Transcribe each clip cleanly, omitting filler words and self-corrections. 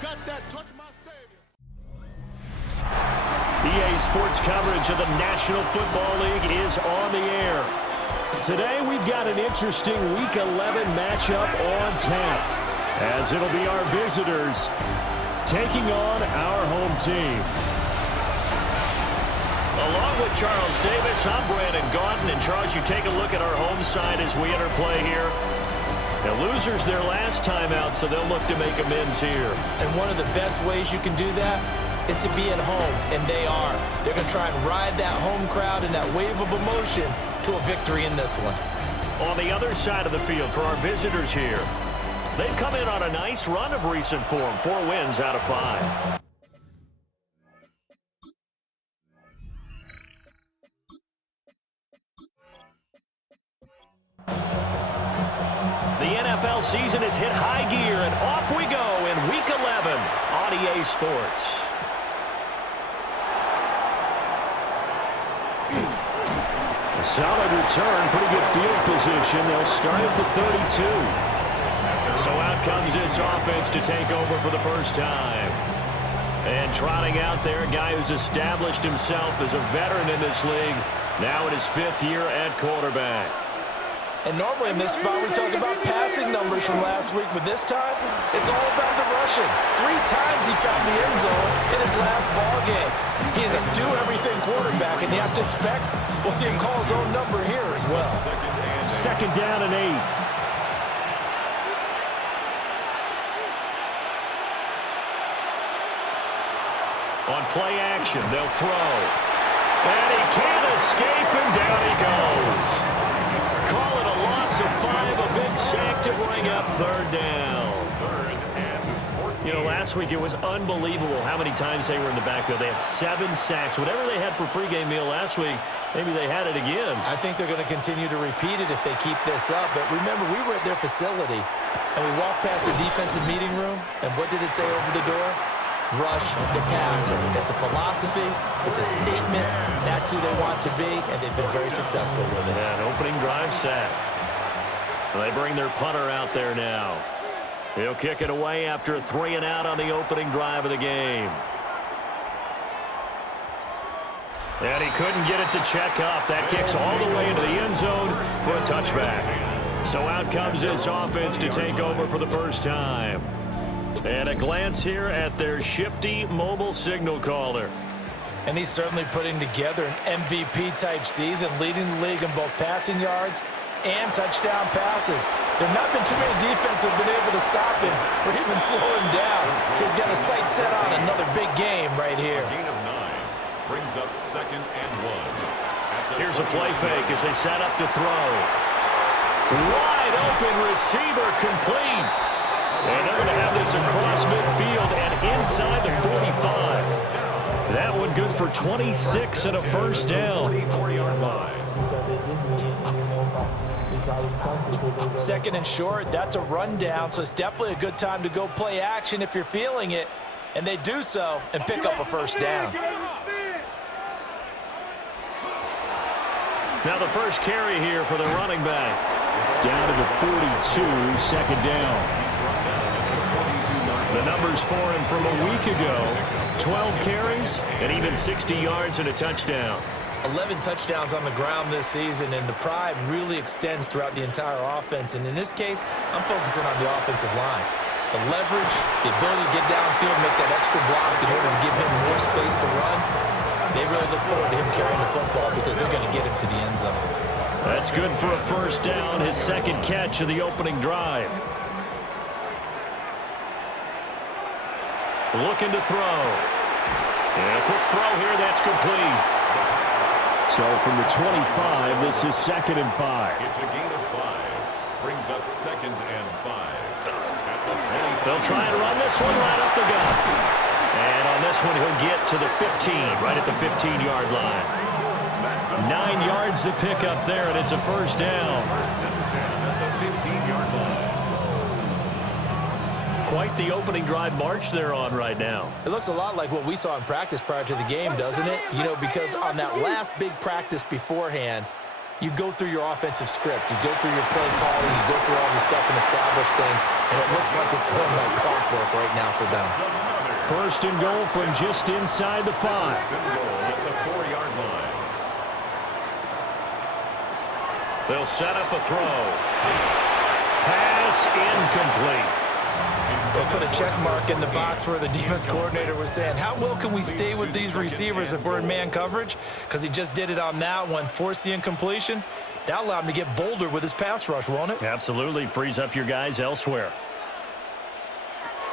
Got that touch my savior. EA Sports coverage of the National Football League is on the air. Today we've got an interesting Week 11 matchup on tap, as it'll be our visitors taking on our home team. Along with Charles Davis, I'm Brandon Gaudin. And Charles, you take a look at our home side as we enter play here. The losers their last time out, so they'll look to make amends here. And one of the best ways you can do that is to be at home, and they are. They're going to try and ride that home crowd and that wave of emotion to a victory in this one. On the other side of the field for our visitors here, they've come in on a nice run of recent form, 4 wins out of 5. The NFL season has hit high gear, and off we go in Week 11 on EA Sports. A solid return, pretty good field position. They'll start at the 32. So out comes this offense to take over for the first time. And trotting out there, a guy who's established himself as a veteran in this league, now in his 5th year at quarterback. And normally in this spot, we talk about passing numbers from last week, but this time, it's all about the rushing. 3 times he found the end zone in his last ball game. He is a do-everything quarterback, and you have to expect we'll see him call his own number here as well. Second down and 8. On play action, they'll throw. And he can't escape, and down he goes. Call it a loss of 5, a big sack to bring up 3rd down. You know, last week it was unbelievable how many times they were in the backfield. They had 7 sacks. Whatever they had for pregame meal last week, maybe they had it again. I think they're going to continue to repeat it if they keep this up. But remember, we were at their facility, and we walked past the defensive meeting room, and what did it say over the door? Rush the passer. It's a philosophy. It's a statement. That's who they want to be, and they've been very successful with it. Yeah, an opening drive sack. They bring their punter out there now. He'll kick it away after a 3 and out on the opening drive of the game. And he couldn't get it to check up. That kicks all the way into the end zone for a touchback. So out comes this offense to take over for the first time. And a glance here at their shifty mobile signal caller. And he's certainly putting together an MVP-type season, leading the league in both passing yards and touchdown passes. There have not been too many defenses that have been able to stop him or even slow him down. So he's got a sight set on another big game right here. Gain of 9 brings up 2nd and 1. Here's a play fake as they set up to throw. Wide open receiver complete. And they're going to have this across midfield and inside the 45. That one good for 26 and a first down. 40-yard line. 2nd and short, that's a rundown, so it's definitely a good time to go play action if you're feeling it. And they do so and pick up a first down. Now the first carry here for the running back. Down to the 42, 2nd down. The numbers for him from a week ago, 12 carries and even 60 yards and a touchdown. 11 touchdowns on the ground this season, and the pride really extends throughout the entire offense. And in this case, I'm focusing on the offensive line. The leverage, the ability to get downfield, make that extra block in order to give him more space to run. They really look forward to him carrying the football because they're going to get him to the end zone. That's good for a first down, his 2nd catch of the opening drive. Looking to throw. And a quick throw here, that's complete. So from the 25, this is 2nd and 5. It's a gain of 5. Brings up 2nd and 5. They'll try and run this one right up the gut. And on this one, he'll get to the 15, right at the 15-yard line. 9 yards to pick up there, and it's a first down. First and 10 at the 15-yard line. Quite the opening drive march they're on right now. It looks a lot like what we saw in practice prior to the game, doesn't it? You know, because on that last big practice beforehand, you go through your offensive script. You go through your play calling. You go through all this stuff and establish things. And it looks like it's going like clockwork right now for them. First and goal from just inside the 5. First and goal at the 4-yard line. They'll set up a throw. Pass incomplete. They'll put a check mark in the box where the defense coordinator was saying, how well can we stay with these receivers if we're in man coverage? Because he just did it on that one, force the incompletion. That allowed him to get bolder with his pass rush, won't it? Absolutely. Frees up your guys elsewhere.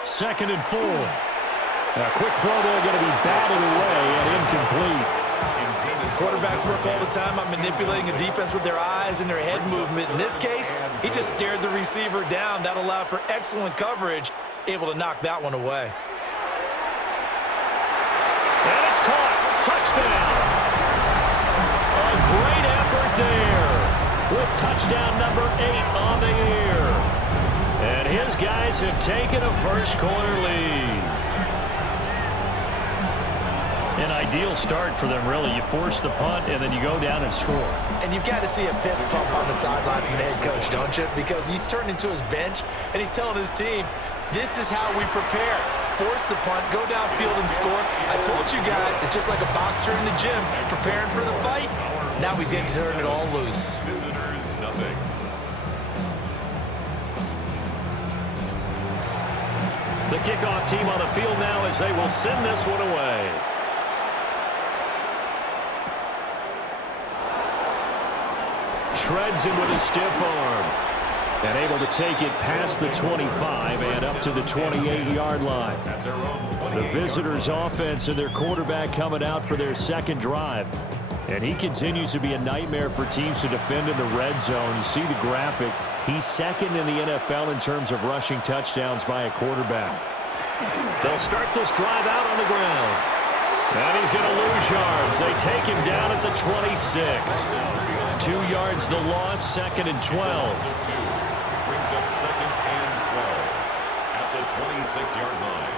2nd and 4. A quick throw there going to be batted away and incomplete. Quarterbacks work all the time on manipulating a defense with their eyes and their head movement. In this case, he just stared the receiver down. That allowed for excellent coverage, able to knock that one away. And it's caught. Touchdown. A great effort there with touchdown number 8 on the year. And his guys have taken a first-quarter lead. An ideal start for them, really. You force the punt, and then you go down and score. And you've got to see a fist pump on the sideline from the head coach, don't you? Because he's turned into his bench, and he's telling his team, this is how we prepare. Force the punt, go downfield and score. I told you guys, it's just like a boxer in the gym preparing for the fight. Now we get to turn it all loose. Visitors, nothing. The kickoff team on the field now as they will send this one away. Shreds him with a stiff arm. And able to take it past the 25 and up to the 28-yard line. The visitors' offense and their quarterback coming out for their second drive. And he continues to be a nightmare for teams to defend in the red zone. You see the graphic. He's second in the NFL in terms of rushing touchdowns by a quarterback. They'll start this drive out on the ground. And he's going to lose yards. They take him down at the 26. 2 yards the loss, 2nd and 12. Brings up 2nd and 12 at the 26-yard line.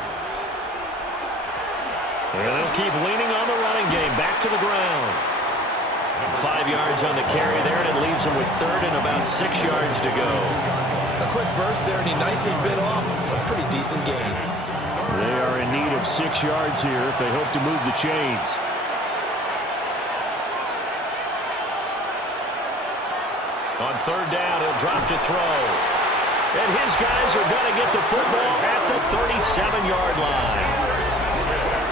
And they'll keep leaning on the running game. Back to the ground. 5 yards on the carry there, and it leaves them with 3rd and about 6 yards to go. A quick burst there, and he nicely bit off a pretty decent gain. They are in need of 6 yards here if they hope to move the chains. On 3rd down, he'll drop to throw. And his guys are going to get the football at the 37-yard line.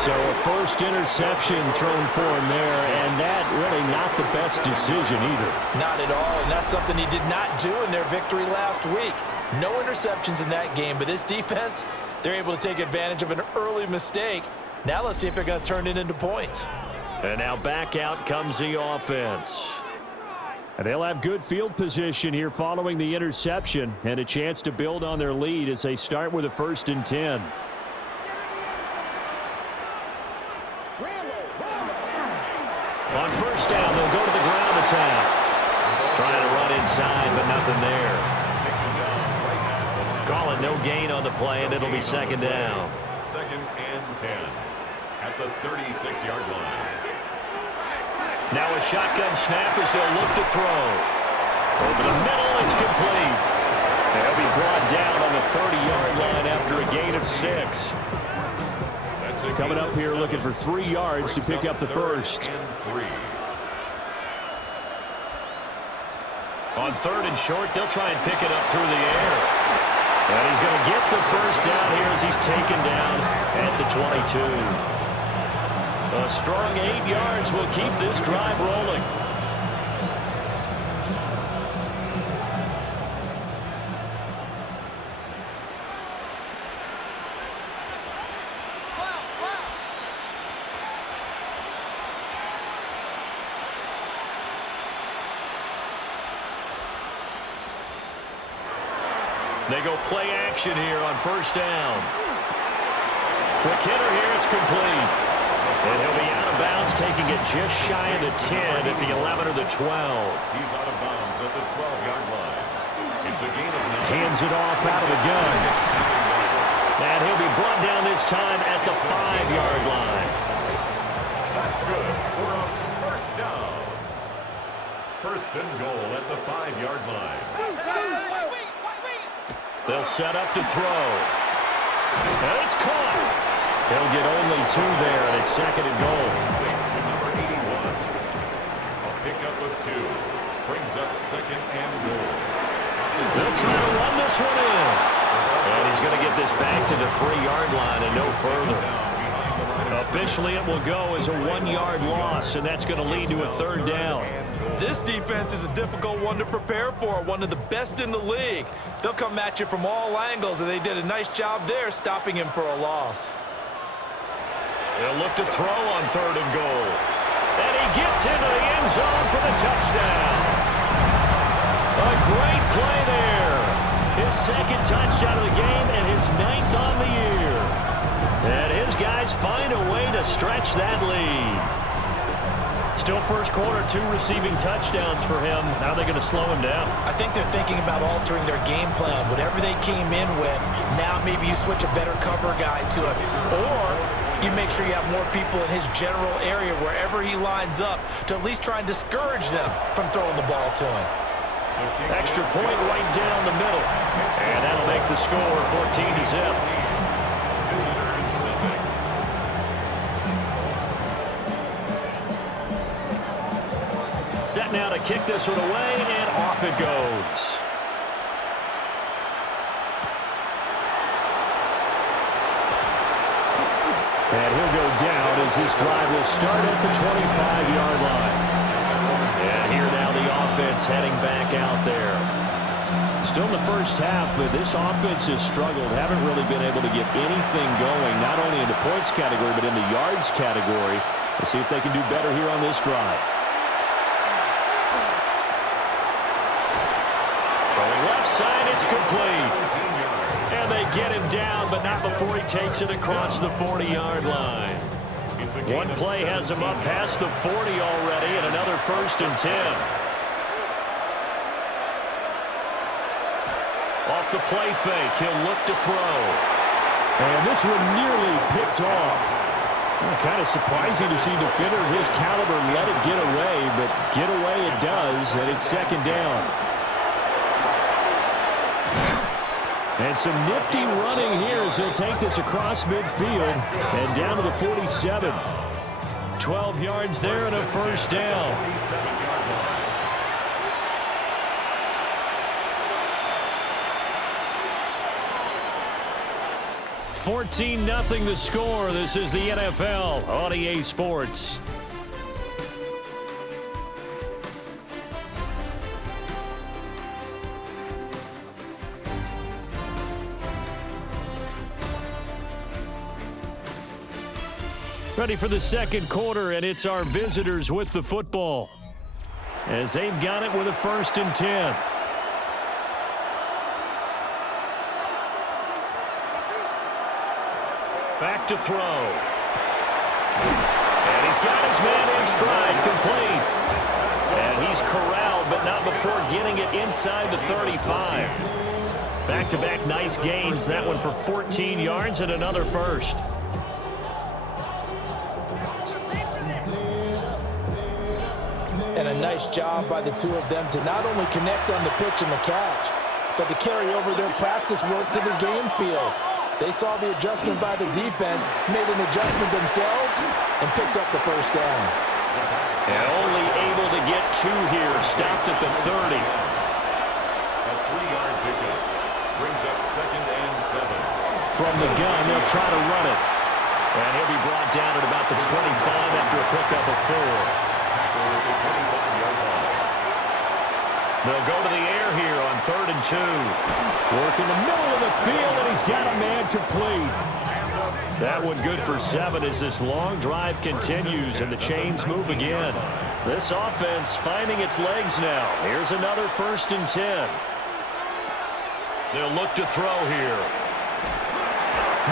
So a first interception thrown for him there, and that really not the best decision either. Not at all, and that's something he did not do in their victory last week. No interceptions in that game, but this defense, they're able to take advantage of an early mistake. Now let's see if they're going to turn it into points. And now back out comes the offense. And they'll have good field position here following the interception and a chance to build on their lead as they start with a 1st and 10. On 1st down, they'll go to the ground attack. Trying to run inside, but nothing there. Calling no gain on the play, and it'll be 2nd down. 2nd and 10 at the 36-yard line. Now a shotgun snap as they'll look to throw. Over the middle, it's complete. They'll be brought down on the 30-yard line after a gain of 6. Coming up here looking for 3 yards to pick up the first. On 3rd and short, they'll try and pick it up through the air. And he's going to get the first down here as he's taken down at the 22. A strong 8 yards will keep this drive rolling. They go play action here on 1st down. Quick hitter here, it's complete. And he'll be out of bounds, taking it just shy of the 10 at the 11 or the 12. He's out of bounds at the 12-yard line. It's a gain of 9. Hands it off out of the gun. And he'll be brought down this time at the 5-yard line. That's good for a 1st down. First and goal at the 5-yard line. They'll set up to throw. And it's caught. He'll get only 2 there, and it's second and goal. To number 81. A pickup of 2. Brings up second and goal. They'll try to run this one in. And he's going to get this back to the 3-yard line and no further. Officially, it will go as a 1-yard loss, and that's going to lead to a 3rd down. This defense is a difficult one to prepare for, one of the best in the league. They'll come at you from all angles, and they did a nice job there stopping him for a loss. They'll look to throw on 3rd and goal. And he gets into the end zone for the touchdown. A great play there. His 2nd touchdown of the game and his 9th on the year. And his guys find a way to stretch that lead. Still first quarter, 2 receiving touchdowns for him. How are they going to slow him down? I think they're thinking about altering their game plan. Whatever they came in with, now maybe you switch a better cover guy to it. Or you make sure you have more people in his general area wherever he lines up to at least try and discourage them from throwing the ball to him. Extra point right down the middle. And that'll make the score 14-0. Set now to kick this one away, and off it goes. And he'll go down as this drive will start at the 25-yard line. And here now the offense heading back out there. Still in the first half, but this offense has struggled. Haven't really been able to get anything going, not only in the points category, but in the yards category. We'll see if they can do better here on this drive. Throwing left side, it's complete. And they get him down, but not before he takes it across the 40-yard line. One play has him up past the 40 already, and another 1st and 10. Off the play fake, he'll look to throw. And this one nearly picked off. Well, kind of surprising to see a defender of his caliber let it get away, but get away it does, and it's 2nd down. And some nifty running here as he'll take this across midfield and down to the 47. 12 yards there and a 1st down. 14-0 the score. This is the NFL on EA Sports. Ready for the 2nd quarter, and it's our visitors with the football as they've got it with a 1st and 10. Back to throw. And he's got his man in stride, complete. And he's corralled, but not before getting it inside the 35. Back-to-back nice gains, that one for 14 yards and another 1st. And a nice job by the 2 of them to not only connect on the pitch and the catch, but to carry over their practice work to the game field. They saw the adjustment by the defense, made an adjustment themselves, and picked up the 1st down. And only able to get 2 here, stopped at the 30. A 3-yard pickup brings up 2nd and 7. From the gun, they'll try to run it. And he'll be brought down at about the 25 after a pickup of 4. They'll go to the air here on 3rd and 2. Work in the middle of the field, and he's got a man complete. That one good for 7 as this long drive continues and the chains move again. This offense finding its legs now. Here's another 1st and 10. They'll look to throw here.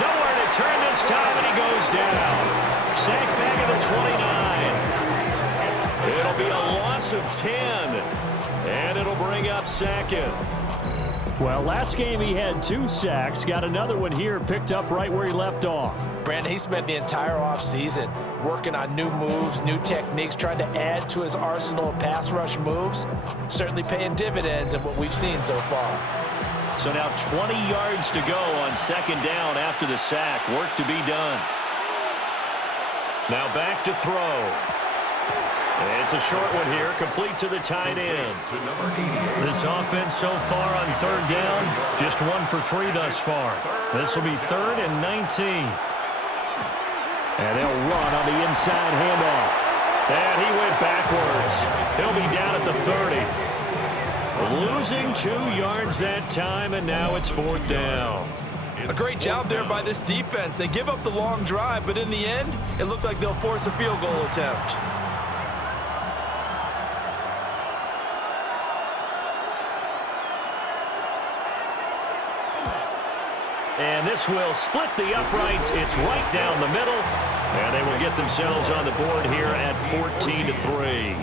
Nowhere to turn this time, and he goes down. Sack back at the 29. It'll be a loss of 10. And it'll bring up 2nd. Well, last game he had 2 sacks. Got another one here, picked up right where he left off. Brandon, he spent the entire offseason working on new moves, new techniques, trying to add to his arsenal of pass rush moves. Certainly paying dividends in what we've seen so far. So now 20 yards to go on second down after the sack. Work to be done. Now back to throw. It's a short one here, complete to the tight end. This offense so far on third down, just 1 for 3 thus far. This will be 3rd and 19. And they'll run on the inside handoff. And he went backwards. He'll be down at the 30. Losing 2 yards that time, and now it's 4th down. A great job there by this defense. They give up the long drive, but in the end, it looks like they'll force a field goal attempt. And this will split the uprights. It's right down the middle. And they will get themselves on the board here at 14-3.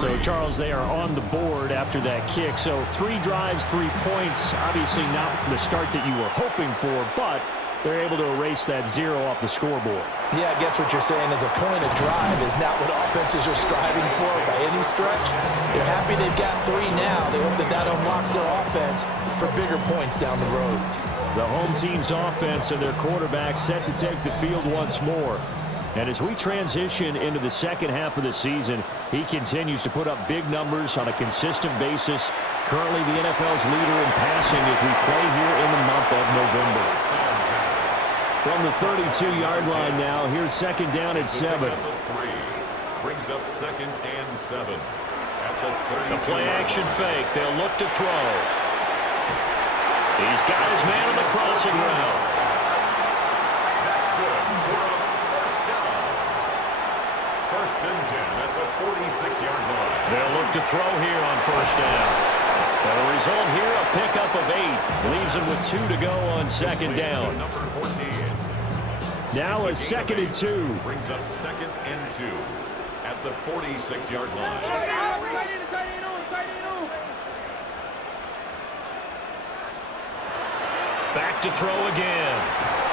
So, Charles, they are on the board after that kick. So 3 drives, 3 points. Obviously not the start that you were hoping for, but they're able to erase that 0 off the scoreboard. Yeah, I guess what you're saying is a point of drive is not what offenses are striving for by any stretch. They're happy they've got 3 now. They hope that that unlocks their offense for bigger points down the road. The home team's offense and their quarterback set to take the field once more. And as we transition into the second half of the season, he continues to put up big numbers on a consistent basis. Currently the NFL's leader in passing as we play here in the month of November. From the 32-yard line now, here's second down at 7. Brings up 2nd and 7. At the play action fake. They'll look to throw. He's got his man on the crossing route. That's good for a first down. 1st and 10 at the 46-yard line. They'll look to throw here on first down. And the result here, a pickup of 8. Leaves him with 2 to go on second down. Number 14. Now a 2nd and 2. Brings up 2nd and 2 at the 46-yard line. Back to throw again.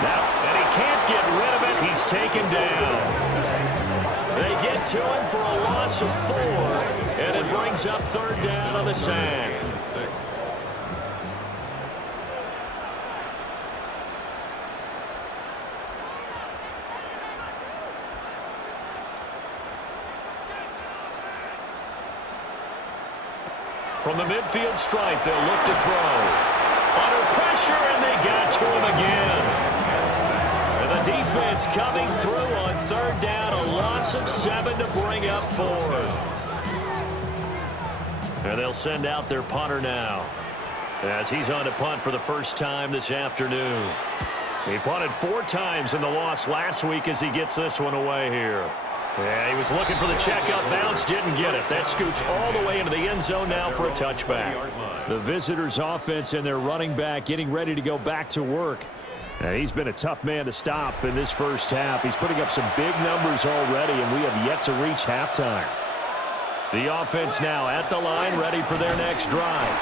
Now, and he can't get rid of it. He's taken down. They get to him for a loss of 4, and it brings up 3rd down on the sack. From the midfield stripe, they'll look to throw. Under pressure, and they got to him again. And the defense coming through on 3rd down, a loss of 7 to bring up 4th. And they'll send out their punter now, as he's on to punt for the first time this afternoon. He punted 4 times in the loss last week as he gets this one away here. Yeah, he was looking for the checkup bounce, didn't get it. That scoots all the way into the end zone now for a touchback. The visitors' offense and their running back getting ready to go back to work. Now, he's been a tough man to stop in this first half. He's putting up some big numbers already, and we have yet to reach halftime. The offense now at the line, ready for their next drive.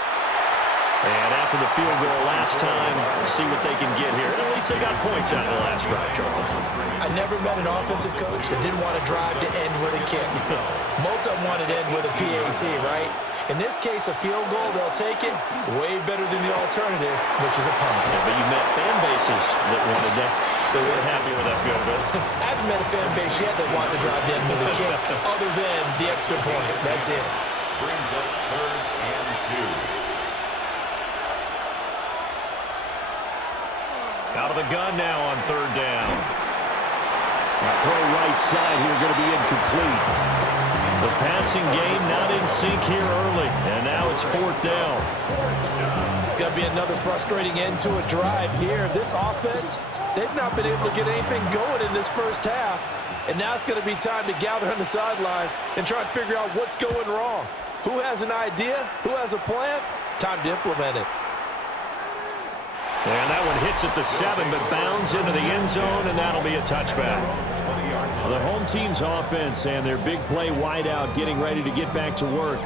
And after the field goal last time, we'll see what they can get here. At least they got points out of the last drive, Charles. I never met an offensive coach that didn't want to drive to end with a kick. Most of them wanted to end with a PAT, right? In this case, a field goal, they'll take it way better than the alternative, which is a punt. Yeah, but you met fan bases that wanted that. They weren't happy with that field goal. I haven't met a fan base yet that wants to drive to end with a kick, other than the extra point. That's it. Brings up 3rd and 2. Out of the gun now on 3rd down. Throw right side here going to be incomplete. The passing game not in sync here early, and now it's 4th down. It's going to be another frustrating end to a drive here. This offense, they've not been able to get anything going in this first half, and now it's going to be time to gather on the sidelines and try and figure out what's going wrong. Who has an idea? Who has a plan? Time to implement it. And that one hits at the 7, but bounds into the end zone, and that'll be a touchback. The home team's offense and their big play wideout getting ready to get back to work.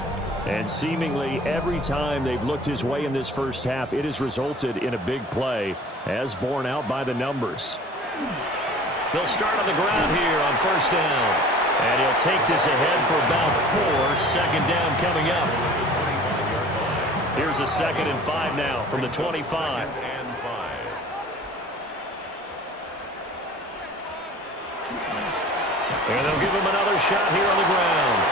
And seemingly every time they've looked his way in this first half, it has resulted in a big play, as borne out by the numbers. They'll start on the ground here on first down. And he'll take this ahead for about 4. Second down coming up. Here's a 2nd and 5 now from the 25. And they'll give him another shot here on the ground.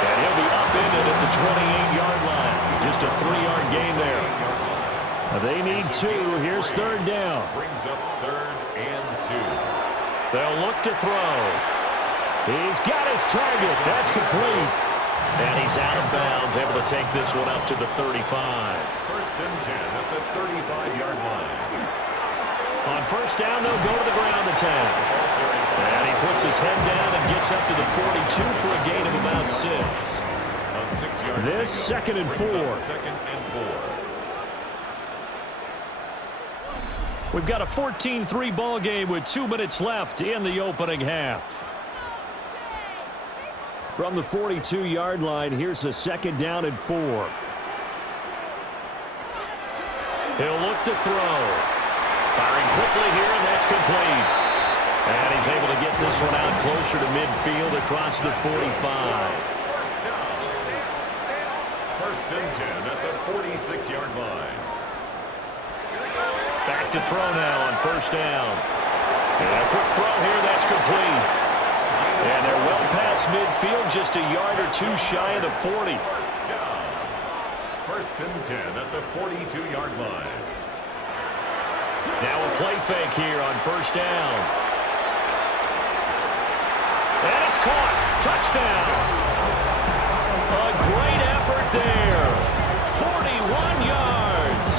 And he'll be upended at the 28-yard line. Just a 3-yard gain there. They need 2. Here's 3rd down. Brings up 3rd and 2. They'll look to throw. He's got his target. That's complete. And he's out of bounds, able to take this one up to the 35. 1st and 10 at the 35-yard line. On first down, they'll go to the ground attack. And he puts his head down and gets up to the 42 for a gain of about 6. A 6-yard This 2nd and 4. 2nd and 4. We've got a 14-3 ball game with 2 minutes left in the opening half. From the 42-yard line, here's a 2nd down and 4. He'll look to throw. Firing quickly here, and that's complete. And he's able to get this one out closer to midfield across the 45. 1st and 10 at the 46-yard line. Back to throw now on first down. And a quick throw here, that's complete. And they're well past midfield, just a yard or 2 shy of the 40. 1st and 10 at the 42-yard line. Now a play fake here on first down. And it's caught. Touchdown. A great effort there. 41 yards.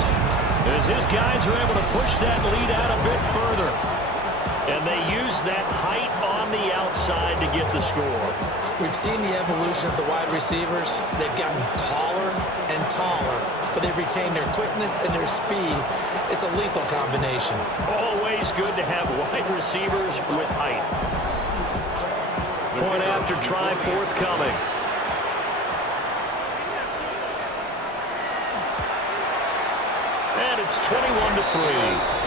As his guys are able to push that lead out a bit further. And they use that height on the outside to get the score. We've seen the evolution of the wide receivers. They've gotten taller and taller, but they've retained their quickness and their speed. It's a lethal combination. Always good to have wide receivers with height. Point after try forthcoming. And it's 21-3.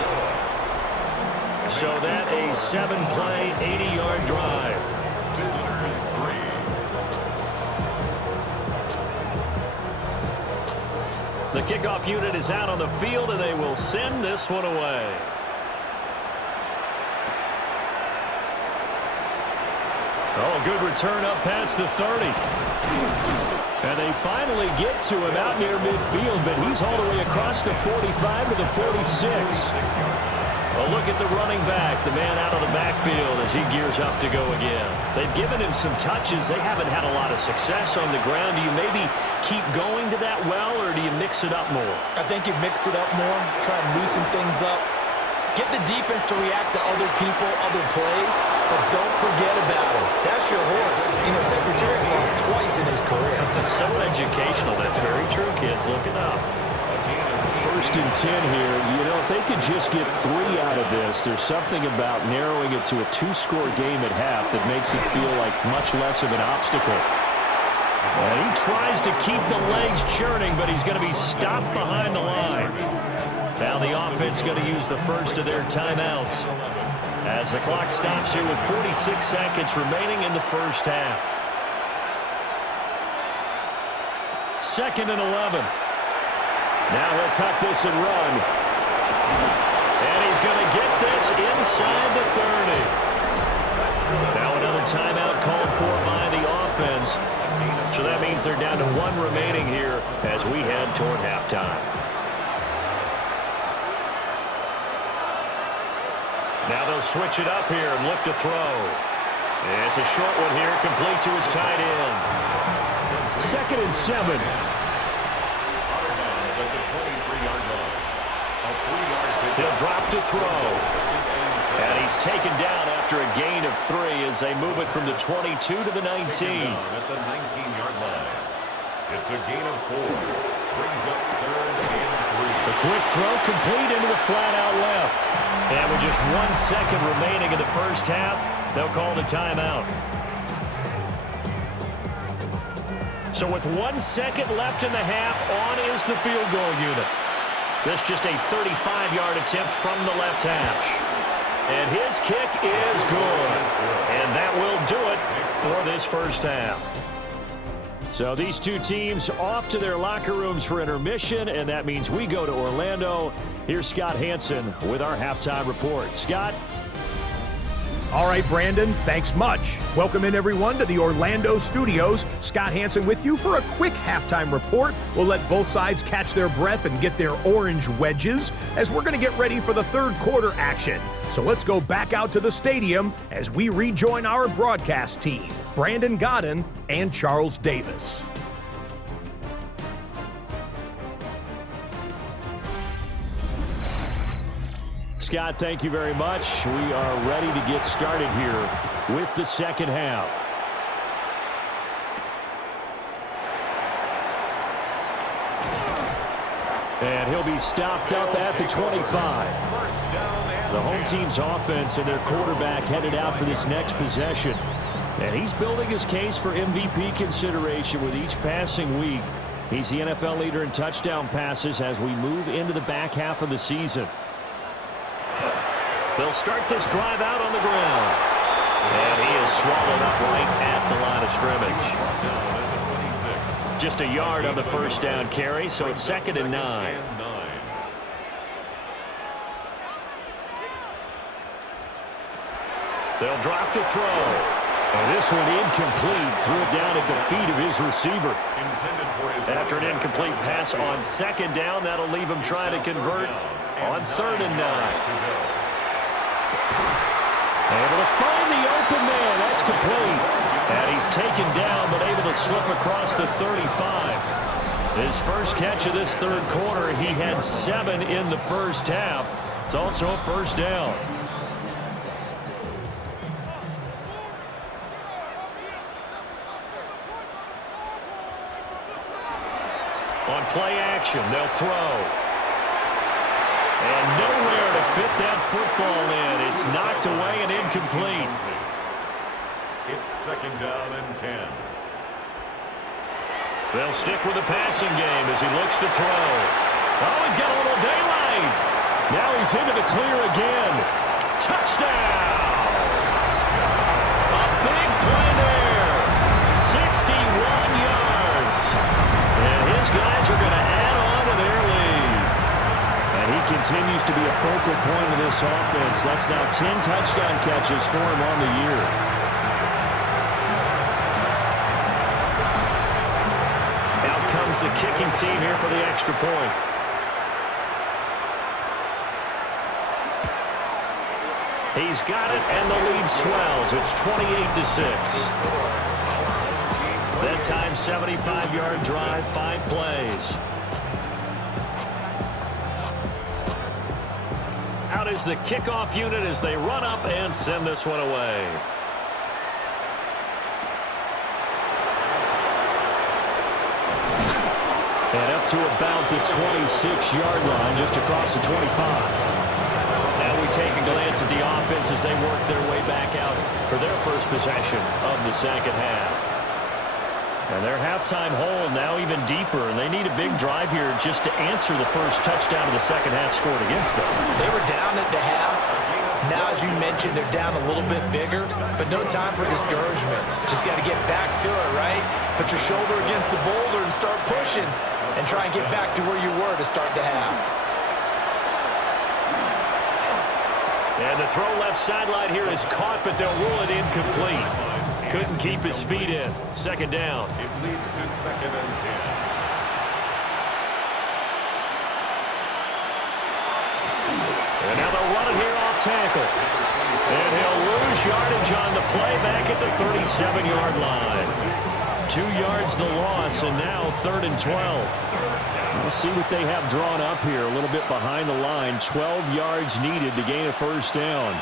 So that a 7-play, 80-yard drive. Visitors 3. The kickoff unit is out on the field, and they will send this one away. Oh, a good return up past the 30. And they finally get to him out near midfield, but he's all the way across the 45 to the 46. A look at the running back, the man out of the backfield as he gears up to go again. They've given him some touches. They haven't had a lot of success on the ground. Do you maybe keep going to that well, or do you mix it up more? I think you mix it up more, try and loosen things up. Get the defense to react to other people, other plays, but don't forget about it. That's your horse. You know, Secretariat lost twice in his career. So educational. That's very true, kids. Look it up. 1st and 10 here. You know, if they could just get 3 out of this, there's something about narrowing it to a 2-score game at half that makes it feel like much less of an obstacle. And he tries to keep the legs churning, but he's going to be stopped behind the line. Now the offense going to use the first of their timeouts as the clock stops here with 46 seconds remaining in the first half. 2nd and 11. Now he'll tuck this and run. And he's going to get this inside the 30. Now another timeout called for by the offense. So that means they're down to 1 remaining here as we head toward halftime. Now they'll switch it up here and look to throw. It's a short one here, complete to his tight end. 2nd and 7. He'll drop to throw. And he's taken down after a gain of 3 as they move it from the 22 to the 19. At the 19-yard line. It's a gain of 4. Brings up 3rd and 3. A quick throw complete into the flat out left. And with just 1 second remaining in the first half, they'll call the timeout. So with 1 second left in the half, on is the field goal unit. This just a 35-yard attempt from the left hash. And his kick is good. And that will do it for this first half. So these two teams off to their locker rooms for intermission, and that means we go to Orlando. Here's Scott Hansen with our halftime report. Scott? All right, Brandon, thanks much. Welcome in, everyone, to the Orlando studios. Scott Hansen with you for a quick halftime report. We'll let both sides catch their breath and get their orange wedges as we're going to get ready for the third quarter action. So let's go back out to the stadium as we rejoin our broadcast team, Brandon Godden and Charles Davis. Scott, thank you very much. We are ready to get started here with the second half. And he'll be stopped up at the 25. The home team's offense and their quarterback headed out for this next possession. And he's building his case for MVP consideration with each passing week. He's the NFL leader in touchdown passes as we move into the back half of the season. They'll start this drive out on the ground. And he is swallowed up right at the line of scrimmage. Just a yard on the first down carry, so it's 2nd and 9. They'll drop to throw. And this one incomplete. Threw it down at the feet of his receiver. After an incomplete pass on 2nd down, that'll leave him trying to convert on 3rd and 9. Able to find the open man. That's complete. And he's taken down, but able to slip across the 35. His first catch of this third quarter, he had 7 in the first half. It's also a first down. On play action, they'll throw. And nowhere to fit that football in. It's knocked away and incomplete. It's 2nd down and 10. They'll stick with the passing game as he looks to throw. Oh, he's got a little daylight. Now he's into the clear again. Touchdown! A big play there. 61 yards. And his guys are going to add on to their lead. And he continues to be a focal point of this offense. That's now 10 touchdown catches for him on the year. Out comes the kicking team here for the extra point. He's got it, and the lead swells. It's 28-6. That time, 75-yard drive, 5 plays. Out is the kickoff unit as they run up and send this one away. And up to about the 26-yard line, just across the 25. Now we take a glance at the offense as they work their way back out for their first possession of the second half. And their halftime hole now even deeper, and they need a big drive here just to answer the first touchdown of the second half scored against them. They were down at the half. Now, as you mentioned, they're down a little bit bigger, but no time for discouragement. Just got to get back to it, right? Put your shoulder against the boulder and start pushing and try and get back to where you were to start the half. And the throw left sideline here is caught, but they'll rule it incomplete. Couldn't keep his feet in. 2nd down. It leads to 2nd and 10. And now they'll run it here off tackle. And he'll lose yardage on the play back at the 37-yard line. 2 yards the loss, and now 3rd and 12. We'll see what they have drawn up here. A little bit behind the line. 12 yards needed to gain a first down.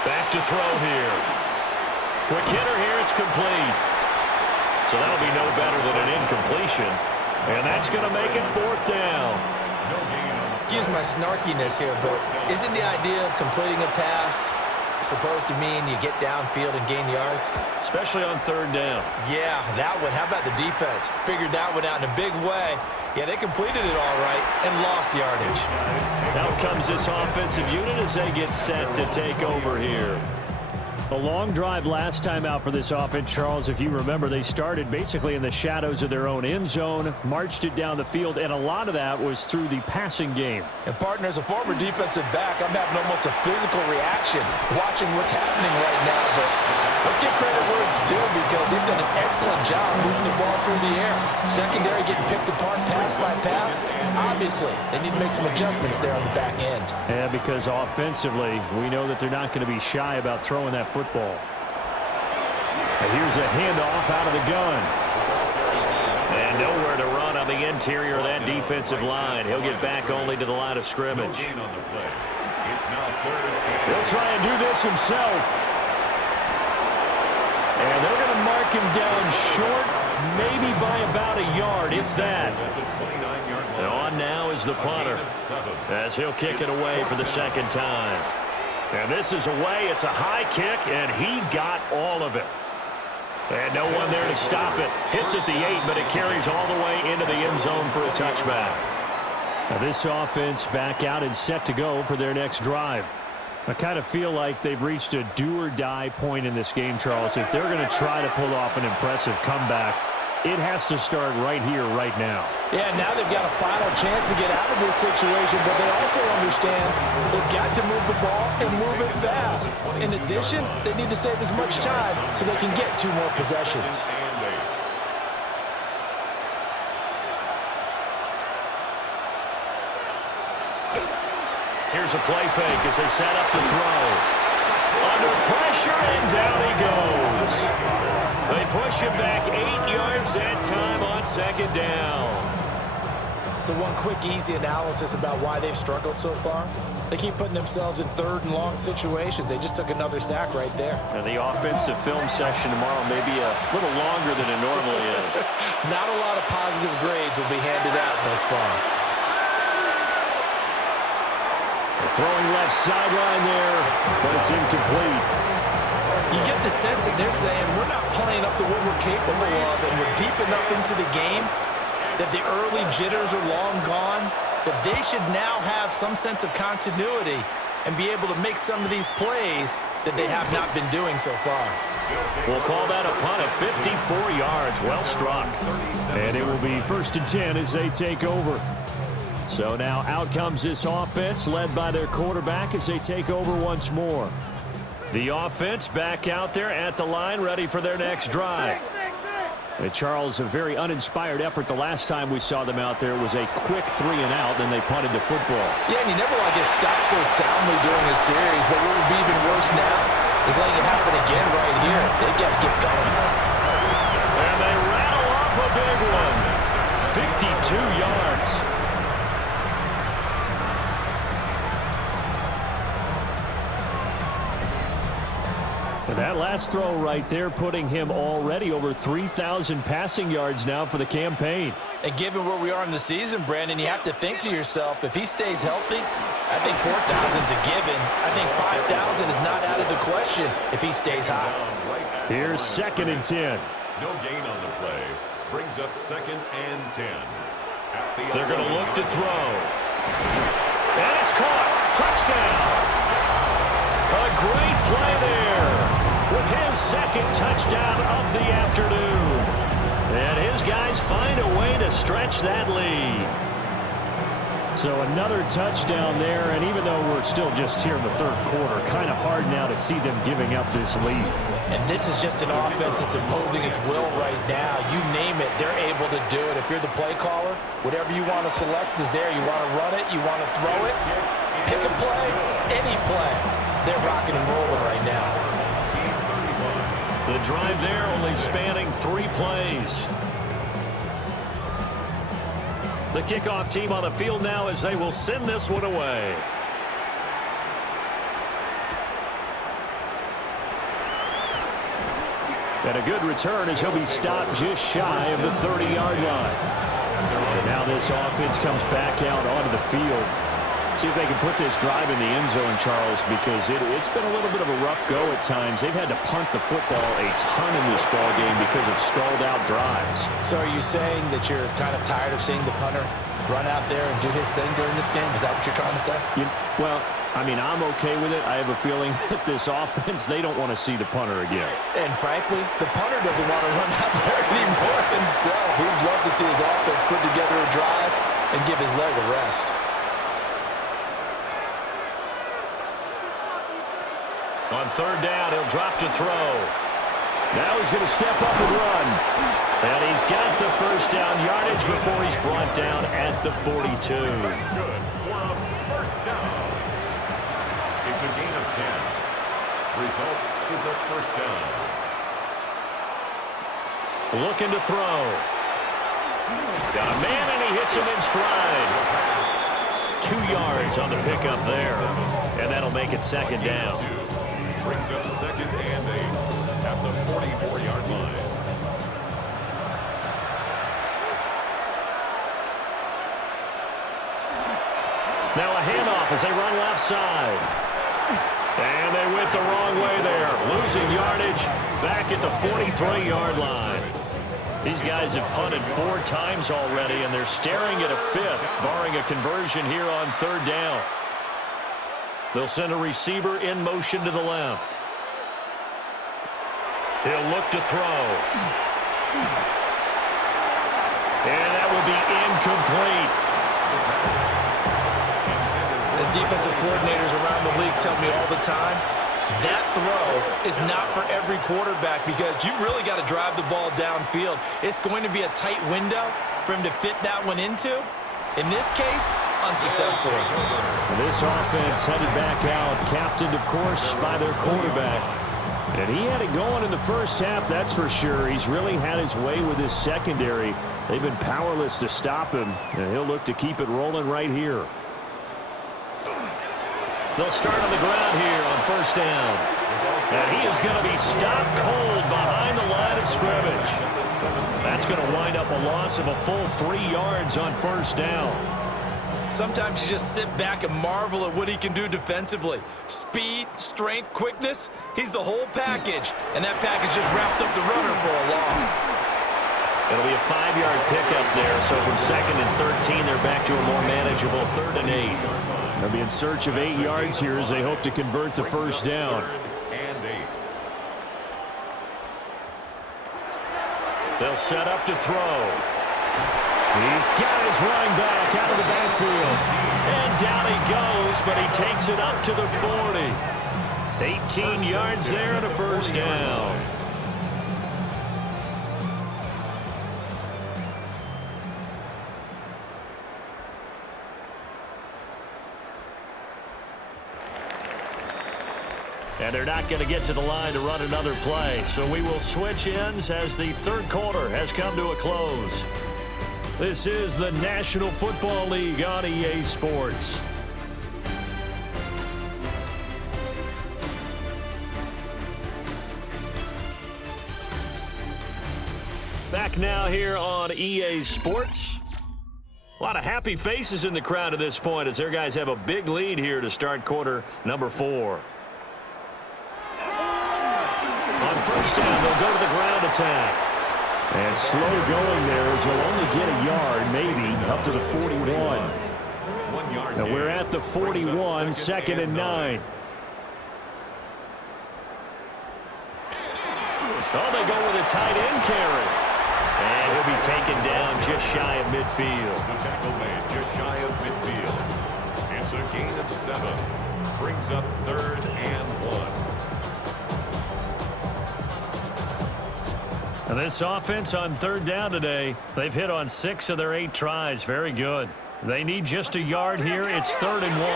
Back to throw here. Quick hitter here. It's complete. So that'll be no better than an incompletion. And that's going to make it 4th down. Excuse my snarkiness here, but isn't the idea of completing a pass supposed to mean you get downfield and gain yards? Especially on third down. Yeah, that one. How about the defense? Figured that one out in a big way. Yeah, they completed it all right and lost yardage. Out comes this offensive unit as they get set to take over here. A long drive last time out for this offense, Charles. If you remember, they started basically in the shadows of their own end zone, marched it down the field, and a lot of that was through the passing game. And, partner, as a former defensive back, I'm having almost a physical reaction watching what's happening right now. But let's give credit where it's due because they've done an excellent job moving the ball through the air. Secondary getting picked apart pass by pass. Obviously, they need to make some adjustments there on the back end. Yeah, because offensively, we know that they're not going to be shy about throwing that football. And here's a handoff out of the gun. And nowhere to run on the interior of that defensive line. He'll get back only to the line of scrimmage. He'll try and do this himself. And they're going to mark him down short, maybe by about a yard, if that. And on now is the punter, as he'll kick it away for the second time. And this is away. It's a high kick, and he got all of it. And no one there to stop it. Hits at the 8, but it carries all the way into the end zone for a touchback. Now this offense back out and set to go for their next drive. I kind of feel like they've reached a do-or-die point in this game, Charles. If they're going to try to pull off an impressive comeback, it has to start right here, right now. Yeah, now they've got a final chance to get out of this situation, but they also understand they've got to move the ball and move it fast. In addition, they need to save as much time so they can get 2 more possessions. Here's a play fake as they set up to throw. Under pressure, and down he goes. They push him back 8 yards that time on second down. So one quick, easy analysis about why they've struggled so far. They keep putting themselves in third and long situations. They just took another sack right there. And the offensive film session tomorrow may be a little longer than it normally is. Not a lot of positive grades will be handed out thus far. Throwing left sideline there, but it's incomplete. You get the sense that they're saying we're not playing up to what we're capable of, and we're deep enough into the game that the early jitters are long gone, that they should now have some sense of continuity and be able to make some of these plays that they have not been doing so far. We'll call that a punt of 54 yards. Well struck. And it will be 1st and 10 as they take over. So now out comes this offense led by their quarterback as they take over once more. The offense back out there at the line ready for their next drive. Charles, a very uninspired effort the last time we saw them out there. It was a quick 3 and out, then they punted the football. Yeah, and you never want to get stopped so soundly during a series, but what would be even worse now is letting it happen again right here. They've got to get going. And they rattle off a big one. 52 yards. And that last throw right there putting him already over 3,000 passing yards now for the campaign. And given where we are in the season, Brandon, you have to think to yourself, if he stays healthy, I think 4,000's a given. I think 5,000 is not out of the question if he stays high. Here's 2nd and 10. No gain on the play. Brings up 2nd and 10. They're going to look to throw. And it's caught. Touchdown. A great play there with his 2nd touchdown of the afternoon. And his guys find a way to stretch that lead. So another touchdown there, and even though we're still just here in the 3rd quarter, kind of hard now to see them giving up this lead. And this is just an offense that's imposing its will right now. You name it, they're able to do it. If you're the play caller, whatever you want to select is there. You want to run it, you want to throw it, pick a play, any play. They're rocking and rolling right now. The drive there only spanning 3 plays. The kickoff team on the field now as they will send this one away. And a good return as he'll be stopped just shy of the 30-yard line. And now this offense comes back out onto the field. See if they can put this drive in the end zone, Charles, because it's been a little bit of a rough go at times. They've had to punt the football a ton in this ball game because of stalled-out drives. So are you saying that you're kind of tired of seeing the punter run out there and do his thing during this game? Is that what you're trying to say? Well, I mean, I'm okay with it. I have a feeling that this offense, they don't want to see the punter again. And frankly, the punter doesn't want to run out there anymore himself. He'd love to see his offense put together a drive and give his leg a rest. On third down, he'll drop to throw. Now he's going to step up and run. And he's got the first down yardage before he's brought down at the 42. That's good for a first down. It's a gain of 10. Result is a first down. Looking to throw. Got a man, and he hits him in stride. 2 yards on the pickup there. And that'll make it second down. Brings up second and 8 at the 44-yard line. Now a handoff as they run left side. And they went the wrong way there. Losing yardage back at the 43-yard line. These guys have punted 4 times already, and they're staring at a 5th, barring a conversion here on third down. They'll send a receiver in motion to the left. He'll look to throw. And that will be incomplete. As defensive coordinators around the league tell me all the time, that throw is not for every quarterback because you've really got to drive the ball downfield. It's going to be a tight window for him to fit that one into. In this case, unsuccessfully. This offense headed back out, captained, of course, by their quarterback. And he had it going in the first half, that's for sure. He's really had his way with his secondary. They've been powerless to stop him, and he'll look to keep it rolling right here. They'll start on the ground here on first down. And he is going to be stopped cold behind the line of scrimmage. That's going to wind up a loss of a full 3 yards on first down. Sometimes you just sit back and marvel at what he can do defensively. Speed, strength, quickness, he's the whole package. And that package just wrapped up the runner for a loss. It'll be a 5-yard pickup there. So from 2nd and 13, they're back to a more manageable 3rd and 8. They'll be in search of 8 yards here as they hope to convert the first down. They'll set up to throw. These guys running back out of the backfield. And down he goes, but he takes it up to the 40. 18 yards there and a first down. And they're not going to get to the line to run another play. So we will switch ends as the third quarter has come to a close. This is the National Football League on EA Sports. Back now here on EA Sports. A lot of happy faces in the crowd at this point as their guys have a big lead here to start quarter number 4. On first down, they'll go to the ground attack. And slow going there as he'll only get a yard, maybe, up to the 41. Now we're at the 41, 2nd and 9. Oh, they go with a tight end carry. And he'll be taken down just shy of midfield. The tackle made just shy of midfield. It's a gain of 7. Brings up 3rd and 1. And this offense on third down today, they've hit on 6 of their 8 tries. Very good. They need just a yard here. It's 3rd and 1.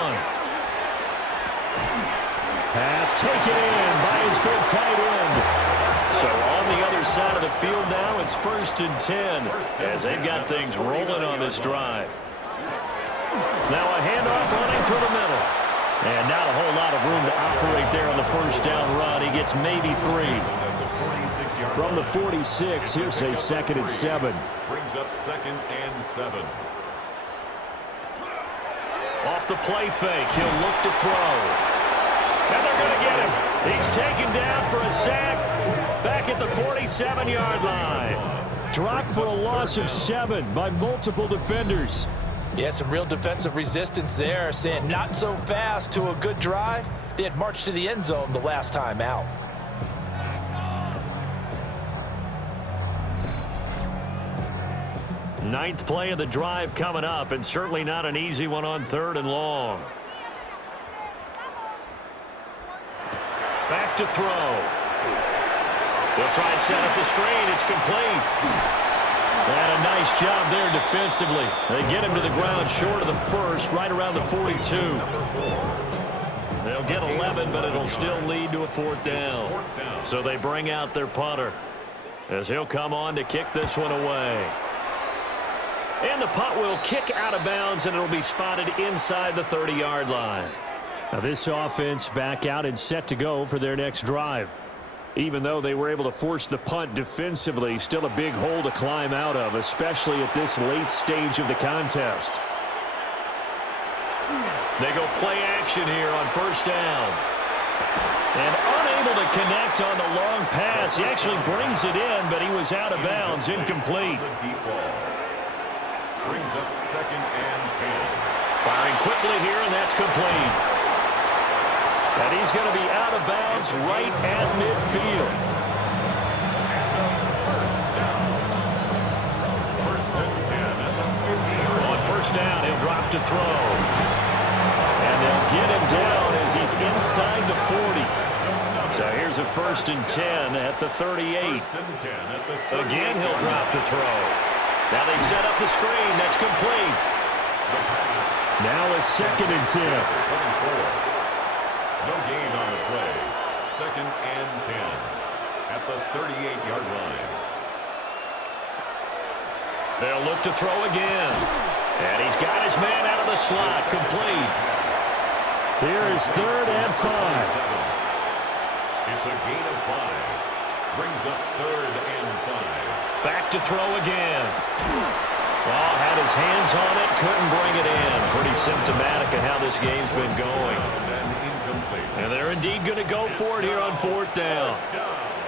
Pass taken in by his big tight end. So on the other side of the field now, it's 1st and 10 as they've got things rolling on this drive. Now a handoff running through the middle. And not a whole lot of room to operate there on the first down run. He gets maybe 3. From the 46, here's a 2nd and 7. Brings up 2nd and 7. Off the play fake, he'll look to throw. And they're going to get him. He's taken down for a sack back at the 47-yard line. Dropped for a loss of 7 by multiple defenders. Yeah, some real defensive resistance there, saying not so fast to a good drive. They had marched to the end zone the last time out. Ninth play of the drive coming up, and certainly not an easy one on 3rd and long. Back to throw. They'll try and set up the screen. It's complete. And a nice job there defensively. They get him to the ground short of the first, right around the 42. They'll get 11, but it'll still lead to a 4th down. So they bring out their punter as he'll come on to kick this one away. And the punt will kick out of bounds, and it'll be spotted inside the 30-yard line. Now this offense back out and set to go for their next drive. Even though they were able to force the punt defensively, still a big hole to climb out of, especially at this late stage of the contest. They go play action here on 1st down. And unable to connect on the long pass. He actually brings it in, but he was out of bounds, incomplete. Brings up 2nd and 10. Firing quickly here, and that's complete. And he's going to be out of bounds right at midfield. First and 10 at the 50. On 1st down, he'll drop to throw. And they'll get him down as he's inside the 40. So here's a 1st and 10 at the 38. First and 10 at the 38. Again, he'll drop to throw. Now they set up the screen. That's complete. The pass. Now a 2nd and 10. 24. No gain on the play. 2nd and 10 at the 38-yard line. They'll look to throw again. And he's got his man out of the slot. Complete. Here is 3rd and 5. It's a gain of 5. Brings up 3rd and 5. Back to throw again. Well, had his hands on it, couldn't bring it in. Pretty symptomatic of how this game's been going. And they're indeed going to go for it here on 4th down.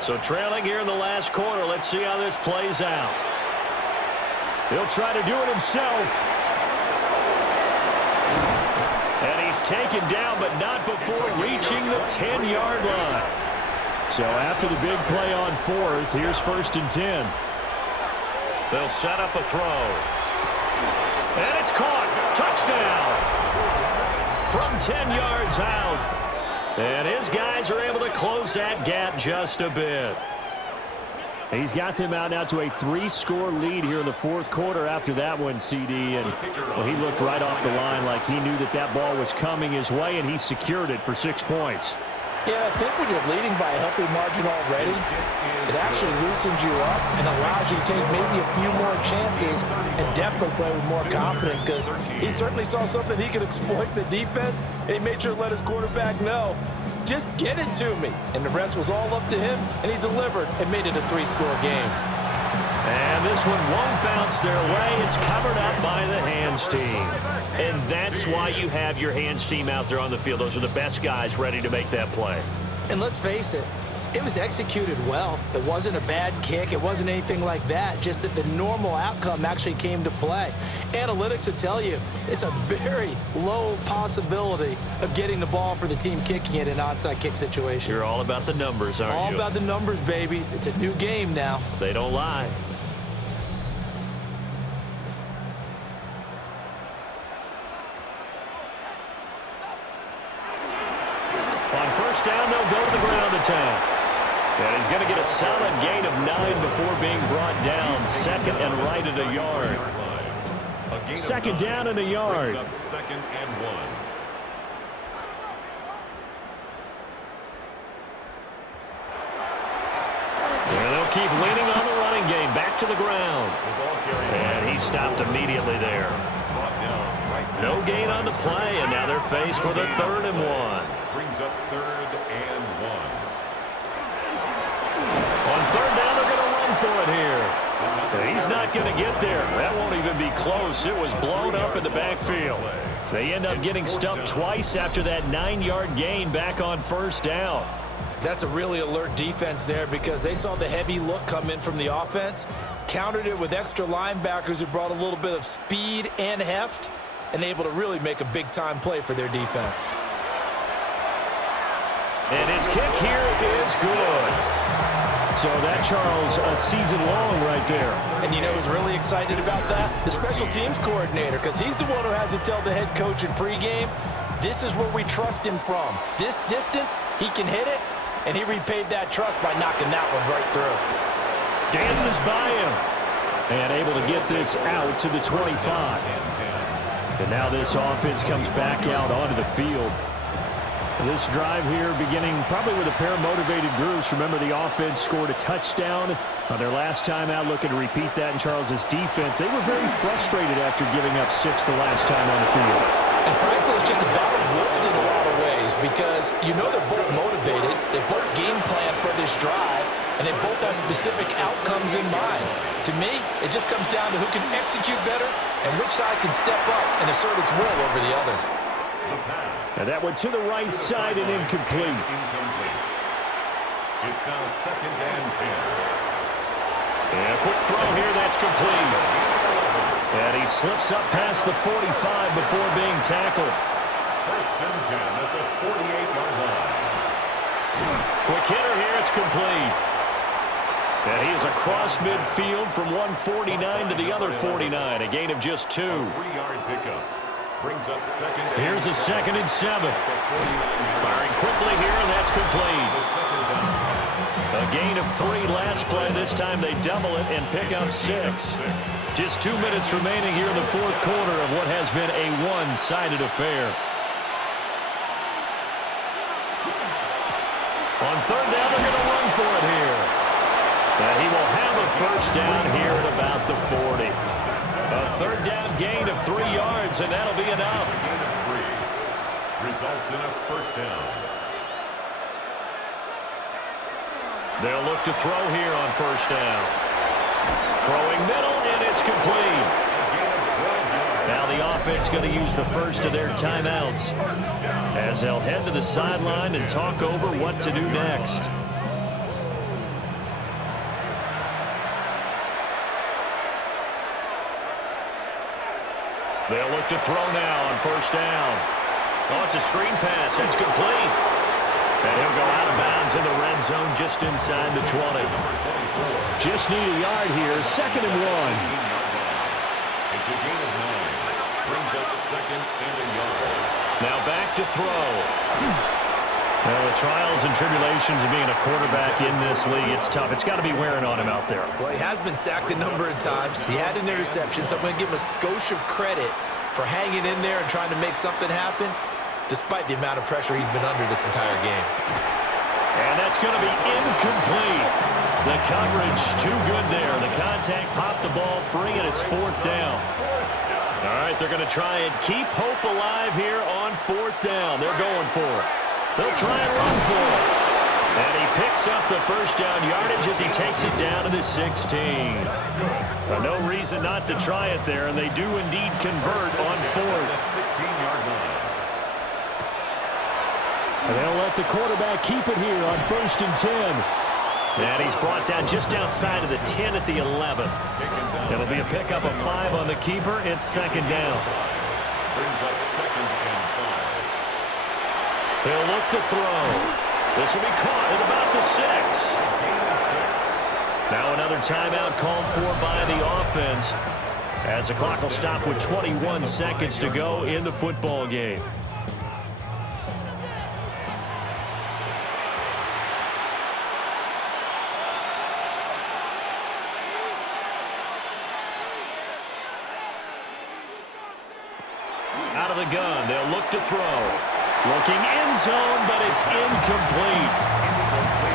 So trailing here in the last quarter, let's see how this plays out. He'll try to do it himself. And he's taken down, but not before reaching the 10-yard line. So after the big play on 4th, here's 1st and 10. They'll set up a throw. And it's caught. Touchdown. From 10 yards out. And his guys are able to close that gap just a bit. He's got them out now to a 3-score lead here in the 4th quarter after that one, CD. And well, he looked right off the line like he knew that that ball was coming his way, and he secured it for 6 points. Yeah, I think when you're leading by a healthy margin already, it actually loosens you up and allows you to take maybe a few more chances and definitely play with more confidence, because he certainly saw something he could exploit in the defense, and he made sure to let his quarterback know, just get it to me. And the rest was all up to him, and he delivered and made it a 3-score game. And this one won't bounce their way. It's covered up by the hands team. And that's why you have your hands team out there on the field. Those are the best guys ready to make that play. And let's face it, it was executed well. It wasn't a bad kick. It wasn't anything like that. Just that the normal outcome actually came to play. Analytics will tell you it's a very low possibility of getting the ball for the team kicking it in an onside kick situation. You're all about the numbers, aren't you? All about the numbers, baby. It's a new game now. They don't lie. On 1st down, they'll go to the ground attack. And he's going to get a solid gain of 9 before being brought down. 2nd and right at a yard. 2nd down and a yard. 2nd and 1. And they'll keep leaning on the running game. Back to the ground. And he stopped immediately there. No gain on the play, and now they're faced with a 3rd and 1. Brings up 3rd and 1. On 3rd down, they're going to run for it here. He's not going to get there. That won't even be close. It was blown up in the backfield. They end up getting stuffed twice after that 9-yard gain back on first down. That's a really alert defense there because they saw the heavy look come in from the offense, countered it with extra linebackers who brought a little bit of speed and heft, and able to really make a big-time play for their defense. And his kick here is good. So that, Charles, a season long right there. And you know who's really excited about that? The special teams coordinator, because he's the one who has to tell the head coach in pregame, this is where we trust him from. This distance, he can hit it, and he repaid that trust by knocking that one right through. Dances by him. And able to get this out to the 25. And now this offense comes back out onto the field. This drive here beginning probably with a pair of motivated groups. Remember, the offense scored a touchdown on their last time out, looking to repeat that in Charles's defense. They were very frustrated after giving up 6 the last time on the field. And frankly, it's just a battle of wills in a lot of ways because you know they're both motivated, they both game plan for this drive, and they both have specific outcomes in mind. To me, it just comes down to who can execute better and which side can step up and assert its will over the other. And that went to the right side and incomplete. It's now 2nd and 10. And a quick throw here, that's complete. And he slips up past the 45 before being tackled. 1st and 10 at the 48-yard line. Quick hitter here, it's complete. And he is across midfield from one 49 to the other 49, a gain of just 2. 3-yard pickup. Brings up 2nd and Here's a 2nd and 7. Firing quickly here, and that's complete. A gain of 3 last play. This time they double it and pick up 6. Just 2 minutes remaining here in the 4th quarter of what has been a one-sided affair. On 3rd down, they're going to run for it here. And he will have a first down here at about the 40. A 3rd down gain of 3 yards, and that'll be enough. gain of 3. Results in a first down. They'll look to throw here on first down. Throwing middle, and it's complete. Now the offense going to use the first of their timeouts as they'll head to the sideline and talk over what to do next. They'll look to throw now on first down. Oh, it's a screen pass. It's complete. And he'll go out of bounds in the red zone just inside the 20. Just need a yard here. 2nd and 1. It's a gain of 9. Brings up 2nd and a yard. Now back to throw. Well, the trials and tribulations of being a quarterback in this league, it's tough. It's got to be wearing on him out there. Well, he has been sacked a number of times. He had an interception, so I'm going to give him a skosh of credit for hanging in there and trying to make something happen, despite the amount of pressure he's been under this entire game. And that's going to be incomplete. The coverage too good there. The contact popped the ball free, and it's 4th down. All right, they're going to try and keep hope alive here on 4th down. They're going for it. They'll try and run for it. And he picks up the first down yardage as he takes it down to the 16. Well, no reason not to try it there, and they do indeed convert on 4th. 16-yard line. And they'll let the quarterback keep it here on 1st and 10. And he's brought down just outside of the 10 at the 11. It'll be a pickup of 5 on the keeper. It's 2nd down. Brings up 2nd and 5. He'll look to throw. This will be caught at about the 6. Gain of 6. Now another timeout called for by the offense as the clock will stop with 21 seconds to go in the football game. Out of the gun, they'll look to throw. Looking end zone, but it's incomplete.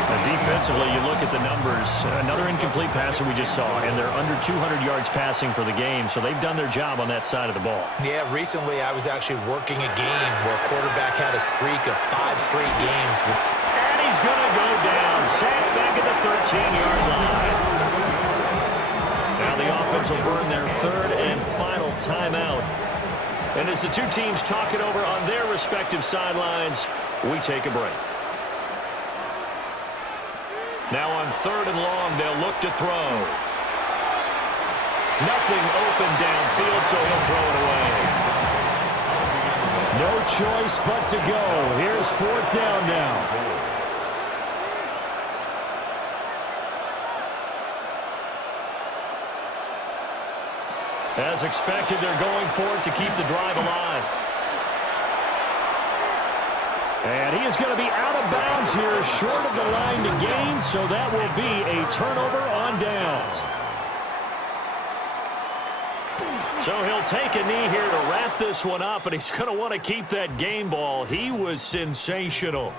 Now defensively, you look at the numbers. Another incomplete passer we just saw, and they're under 200 yards passing for the game, so they've done their job on that side of the ball. Yeah, recently I was actually working a game where a quarterback had a streak of 5 straight games. And he's going to go down. Sacked back at the 13-yard line. Spartans will burn their third and final timeout. And as the two teams talk it over on their respective sidelines, we take a break. Now on 3rd and long, they'll look to throw. Nothing open downfield, so he'll throw it away. No choice but to go. Here's 4th down now. As expected, they're going for it to keep the drive alive. And he is going to be out of bounds here, short of the line to gain, so that will be a turnover on downs. So he'll take a knee here to wrap this one up, and he's going to want to keep that game ball. He was sensational.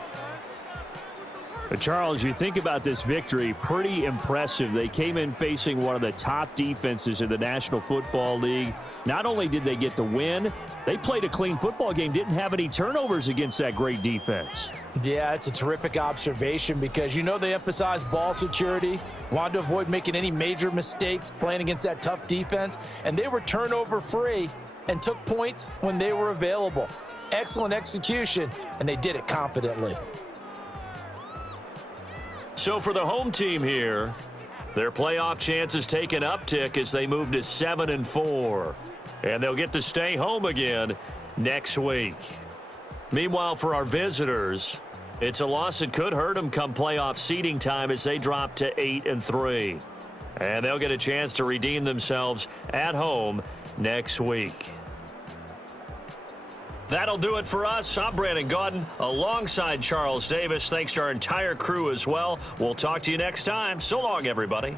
Charles, you think about this victory, pretty impressive. They came in facing one of the top defenses in the National Football League. Not only did they get the win, they played a clean football game, didn't have any turnovers against that great defense. Yeah, it's a terrific observation because, you know, they emphasize ball security, wanted to avoid making any major mistakes playing against that tough defense, and they were turnover-free and took points when they were available. Excellent execution, and they did it confidently. So for the home team here, their playoff chances take an uptick as they move to 7-4. And they'll get to stay home again next week. Meanwhile, for our visitors, it's a loss that could hurt them come playoff seeding time as they drop to 8-3. And they'll get a chance to redeem themselves at home next week. That'll do it for us. I'm Brandon Gaudin alongside Charles Davis. Thanks to our entire crew as well. We'll talk to you next time. So long, everybody.